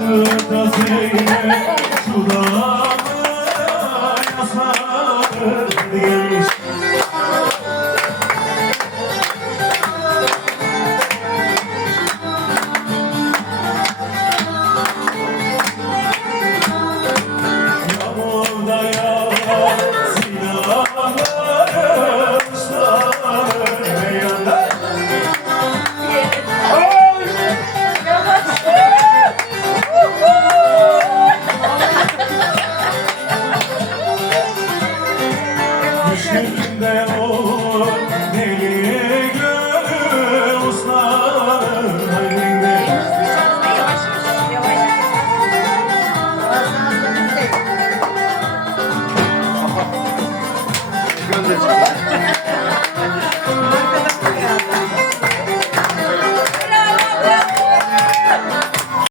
da yasadır Gelmiş Düşlerinde olur deli gönül uslanır elinde?